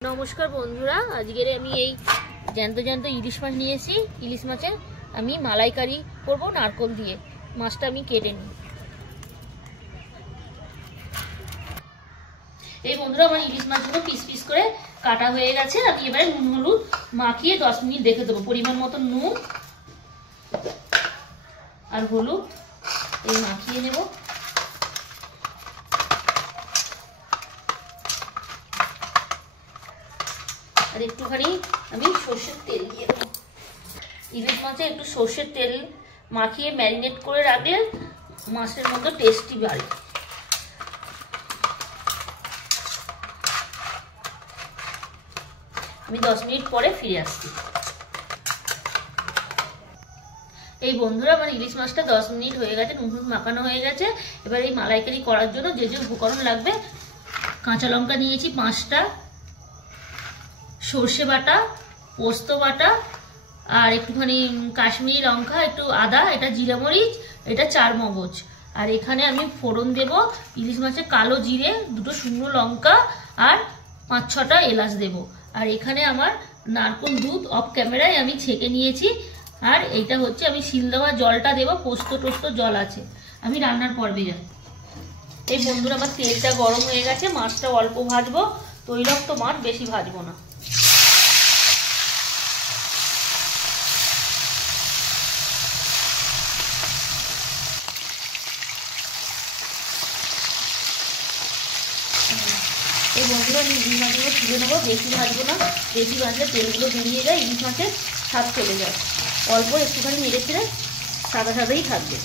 नमस्कार बंधुरा आज के ज्यांत ज्यांत इलिश माछ निये एसेছি इलिश माछेर आमी मालाइकारी करब नारकेल दिए माछटा आमी केटे निই। এই বন্ধুরা আমার ইলিশ মাছগুলো পিস পিস করে কাটা হয়ে গেছে। আমি এবারে নুন হলুদ মাখিয়ে 10 মিনিট রেখে দেব। পরিমাণ মতো নুন আর হলুদ এই মাখিয়ে নেব। আর একটুখানি আমি সরষের তেল দিয়ে দেব। ইলিশ মাছে একটু সরষের তেল মাখিয়ে ম্যারিনেট করে রাখলে মাছের মধ্যে টেস্টি বাড়ে। আমি 10 মিনিট পরে ফিরে আসছি। এই বন্ধুরা আমার ইলিশ মাছটা 10 মিনিট হয়ে গেছে, নুন হলুদ মাখানো হয়ে গেছে। এবার এই মালাইকারি করার জন্য যে যে উপকরণ লাগবে, কাঁচা লঙ্কা নিয়েছি 5টা, সর্ষে বাটা, পোস্ত বাটা আর একটুখানি কাশ্মীরি লঙ্কা, একটু আদা, এটা জিরা মরিচ, এটা 4 মগজ। আর এখানে আমি ফোড়ন দেব ইলিশ মাছে কালো জিরে, 2টো শুকনো লঙ্কা আর 5-6টা এলাচ দেব। আর এখানে আমার নারকেল দুধ অফ ক্যামেরায় আমি ছেঁকে নিয়েছি। আর এইটা হচ্ছে আমি শিল দেওয়া জলটা দেব, পোস্ত টোস্ত জল আছে। আমি রান্নার পর্বে যাই। এই বন্ধুরা আমার তেলটা গরম হয়ে গেছে, মাছটা অল্প ভাজবো, তৈলাক্ত মাছ বেশি ভাজবো না। এই বন্ধুরা আমি ইলিশ মাছগুলো তুলে নেবো, বেশি ভাজবো না, বেশি ভাজলে তেলগুলো বেরিয়ে যায়, ইলিশ মাছের স্বাদ চলে যায়। অল্প একটুখানি নেড়ে ছেড়ে সাদা সাদাই থাকবে।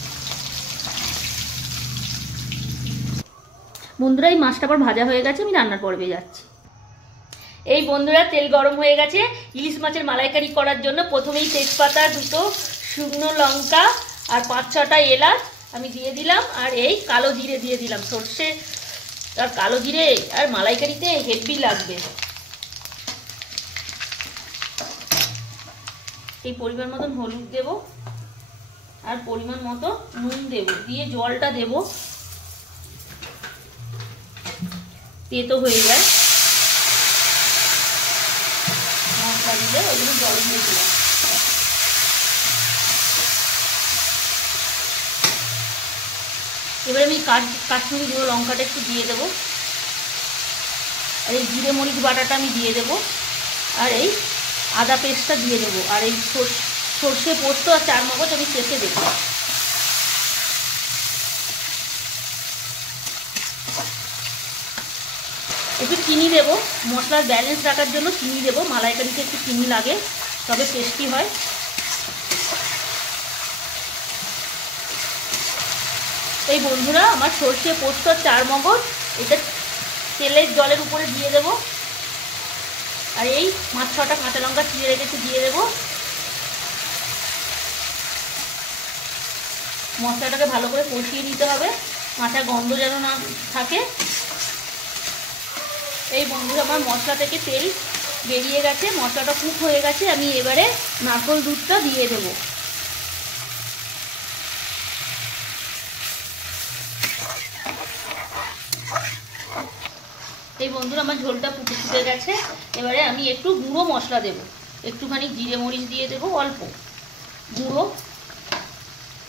বন্ধুরা এই মাছটা আবার ভাজা হয়ে গেছে, আমি রান্নার পর্বে যাচ্ছি। এই বন্ধুরা তেল গরম হয়ে গেছে। ইলিশ মাছের মালাইকারি করার জন্য প্রথমেই তেজপাতা, 2টো শুকনো লঙ্কা আর 5-6টা এলাচ আমি দিয়ে দিলাম। আর এই কালো জিরে দিয়ে দিলাম। সর্ষে আর কালো জিরে আর মালাইকারিতে হেভি লাগবে। এই পরিমাণ মতন হলুদ দেব আর পরিমাণ মতো নুন দেব, দিয়ে জলটা দেব, তেতো হয়ে যায় মশলা দিলে, ওই জন্য জল দিয়ে দিলাম। এবারে আমি কাশ্মীরি গুঁড়ো লঙ্কাটা একটু দিয়ে দেবো। আর এই জিরে মরিচ বাটাটা আমি দিয়ে দেবো। আর এই আদা পেস্টটা দিয়ে দেবো। আর এই সর্ষে পোস্ত আর 4 মগজ আমি শেষে দেবো। একটু চিনি দেবো, মশলার ব্যালেন্স রাখার জন্য চিনি দেবো। মালাইকারিতে একটু চিনি লাগে, তবে টেস্টি হয়। এই বন্ধুরা আমার সর্ষে পোস্ত 4 মগজ এটা তেলের জলের উপরে দিয়ে দেব। আর এই 5-6টা কাঁচা লঙ্কা চিড়ে রেখেছি দিয়ে দেব। মশলাটাকে ভালো করে কষিয়ে নিতে হবে, কাঁচা গন্ধ যেন না থাকে। এই বন্ধুরা আমার মশলা থেকে তেল বেরিয়ে গেছে, মশলাটা কুক হয়ে গেছে। আমি এবারে নারকেল দুধটা দিয়ে দেবো। এই বন্ধুরা আমার ঝোলটা ফুটে গেছে। এবারে আমি একটু গুঁড়ো মশলা দেব, একটুখানি জিরে মরিচ দিয়ে দেবো অল্প, গুঁড়ো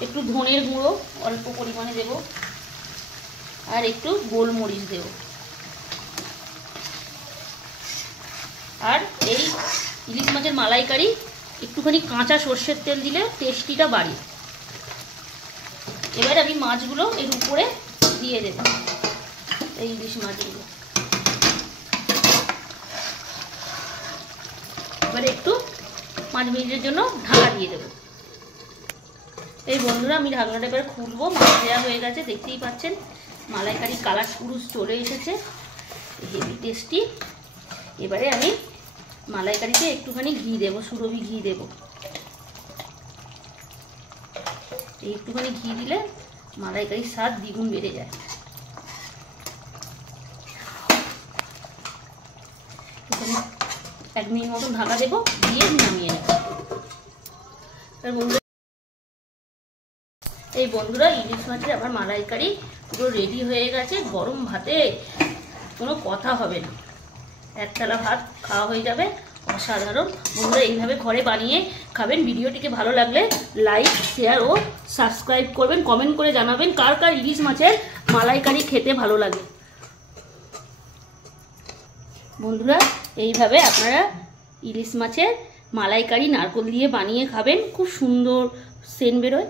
একটু ধনের গুঁড়ো অল্প পরিমাণে দেব, আর একটু গোলমরিচ দেব। আর এই ইলিশ মাছের মালাইকারি একটুখানি কাঁচা সর্ষের তেল দিলে টেস্টিটা বাড়ে। এবার আমি মাছগুলো এর উপরে দিয়ে দেব, এই ইলিশ মাছগুলো। এবারে একটু 5 মিনিটের জন্য ঢাকা দিয়ে দেবো। এই বন্ধুরা আমি ঢাকনাটা এবার খুলবো। মাছ দেওয়া হয়ে গেছে, দেখতেই পাচ্ছেন মালাইকারি কালার পুরো চলে এসেছে, হেভি টেস্টি। এবারে আমি মালাইকারিতে একটুখানি ঘি দেবো, সুরভি ঘি দেব। এই একটুখানি ঘি দিলে মালাইকারির স্বাদ দ্বিগুণ বেড়ে যায়। এখানে 1 মিনিট মতন ঢাকা দেবো, দিয়ে নামিয়ে নেব। এই বন্ধুরা ইলিশ মাছের আমার মালাইকারি পুরো রেডি হয়ে গেছে। গরম ভাতে কোনো কথা হবে না। এক থালা ভাত খাওয়া হয়ে যাবে। অসাধারণ। বন্ধুরা এইভাবে ঘরে বানিয়ে খাবেন। ভিডিওটিকে ভালো লাগলে লাইক, শেয়ার ও সাবস্ক্রাইব করবেন। কমেন্ট করে জানাবেন কার কার ইলিশ মাছের মালাইকারি খেতে ভালো লাগে। বন্ধুরা এইভাবে আপনারা ইলিশ মাছের মালাইকারি নারকেল দিয়ে বানিয়ে খাবেন, খুব সুন্দর সেন্ট বেরোয়।